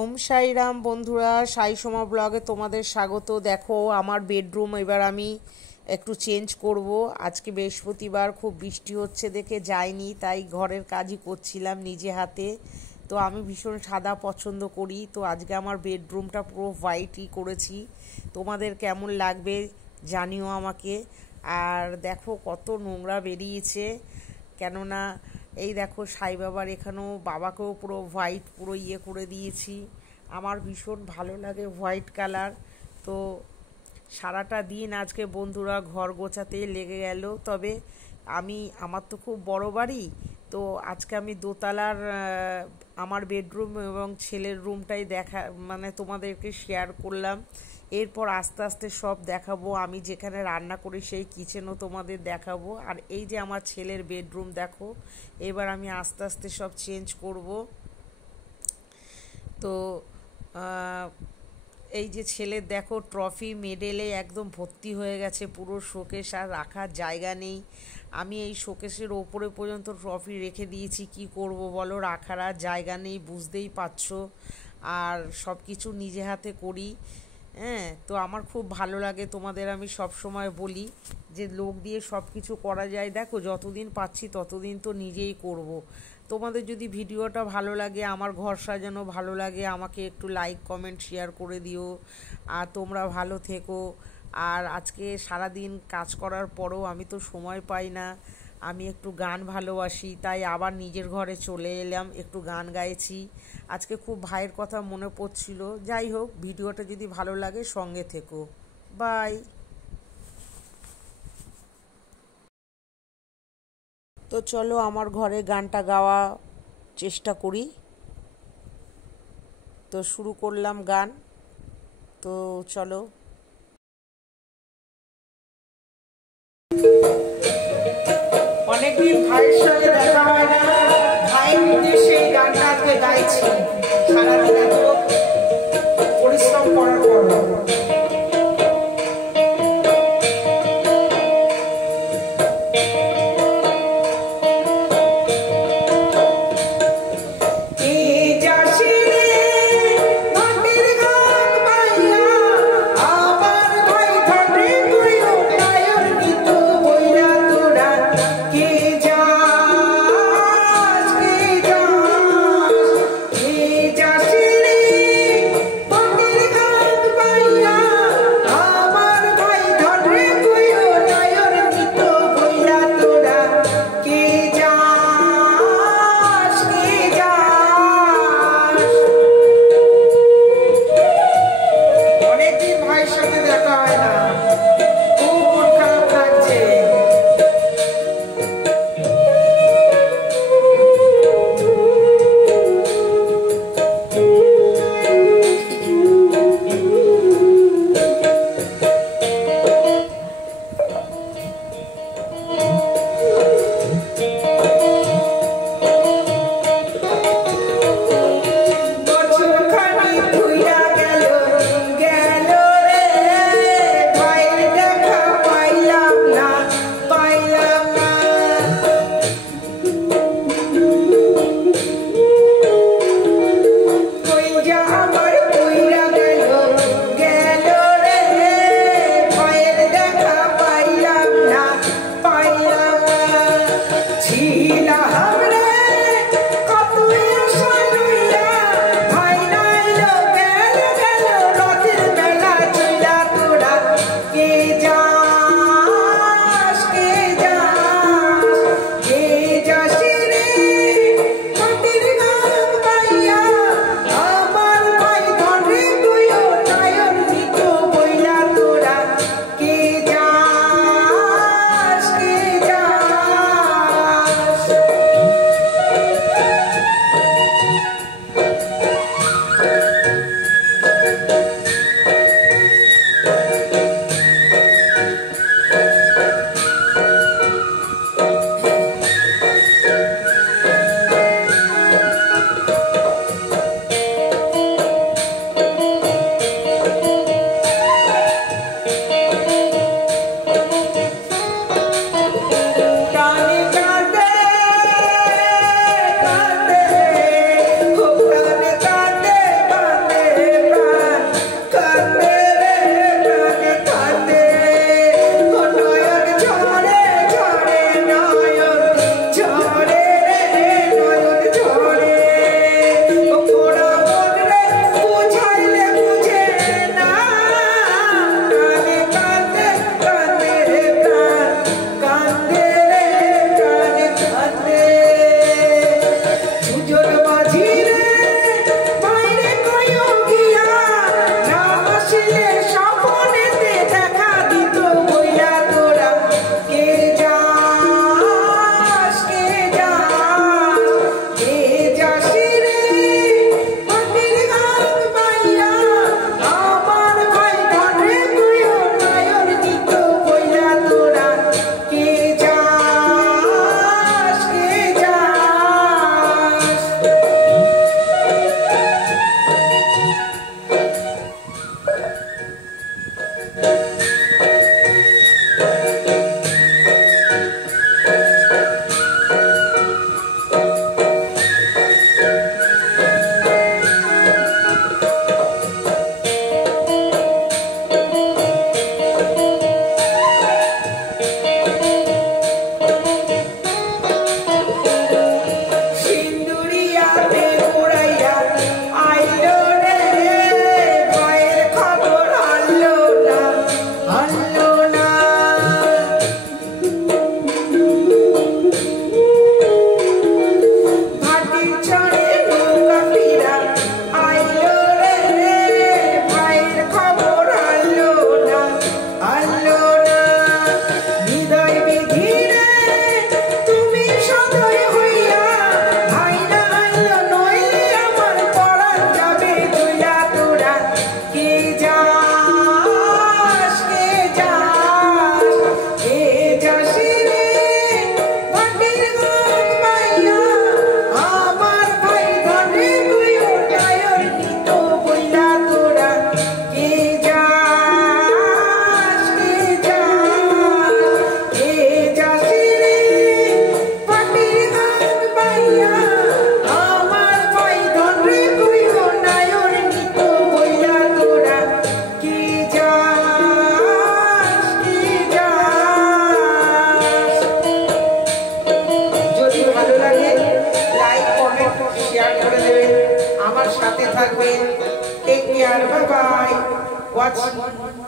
ওম সাইরাম বন্ধুরা, সাই সোমা ব্লগে তোমাদের স্বাগত। দেখো আমার বেডরুম এবার আমি একটু চেঞ্জ করব। আজকে বৃহস্পতিবার, খুব বৃষ্টি হচ্ছে দেখে যাইনি, তাই ঘরের কাজই করছিলাম নিজে হাতে। তো আমি ভীষণ সাদা পছন্দ করি, তো আজকে আমার বেডরুমটা পুরো হোয়াইটই করেছি। তোমাদের কেমন লাগবে জানিও আমাকে। আর দেখো কত নোংরা বেরিয়েছে, কেননা এই দেখো সাই বাবার এখানেও বাবাকেও পুরো হোয়াইট পুরো ইয়ে করে দিয়েছি। আমার ভীষণ ভালো লাগে হোয়াইট কালার। তো সারাটা দিন আজকে বন্ধুরা ঘর গোছাতেই লেগে গেল। তবে আমার তো খুব বড় বাড়ি, তো আজকে আমি দোতলার আমার বেডরুম এবং ছেলের রুমটাই মানে তোমাদেরকে শেয়ার করলাম। এরপর আস্তে আস্তে সব দেখাবো। আমি যেখানে রান্না করি সেই কিচেনও তোমাদের দেখাবো। আর এই যে আমার ছেলের বেডরুম দেখো, এবার আমি আস্তে আস্তে সব চেঞ্জ করব। তো এই যে ছেলের দেখো ট্রফি মেডেলে একদম ভর্তি হয়ে গেছে পুরো শোকেস, আর রাখার জায়গা নেই। আমি এই শোকেসের ওপরে পর্যন্ত ট্রফি রেখে দিয়েছি, কি করব বলো, রাখার আর জায়গা নেই, বুঝতেই পারছো। আর সব কিছু নিজে হাতে করি। হ্যাঁ, তো আমার খুব ভালো লাগে। তোমাদের আমি সব সময় বলি যে লোক দিয়ে সব কিছু করা যায়, দেখো যতদিন পাচ্ছি ততদিন তো নিজেই করব। তোমাদের যদি ভিডিওটা ভালো লাগে, আমার ঘর সাজানো ভালো লাগে, আমাকে একটু লাইক কমেন্ট শেয়ার করে দিও। আর তোমরা ভালো থেকো। আর আজকে সারাদিন কাজ করার পরও আমি তো সময় পাই না, আমি একটু গান ভালোবাসি, তাই আবার নিজের ঘরে চলে এলাম, একটু গান গাইছি। আজকে খুব ভাইয়ের কথা মনে পড়ছিল। যাই হোক, ভিডিওটা যদি ভালো লাগে সঙ্গে থেকো। বাই। তো চলো আমার ঘরে গানটা গাওয়া চেষ্টা করি। তো শুরু করলাম গান। তো চলো। অনেকদিন ভাইয়ের সঙ্গে দেখা হয় না, ভাইয়ের উদ্দেশ্যে এই গানটা আজকে গাইছি। সারাদিন এত পরিশ্রম করার পর কে যা care. Bye bye. Watch.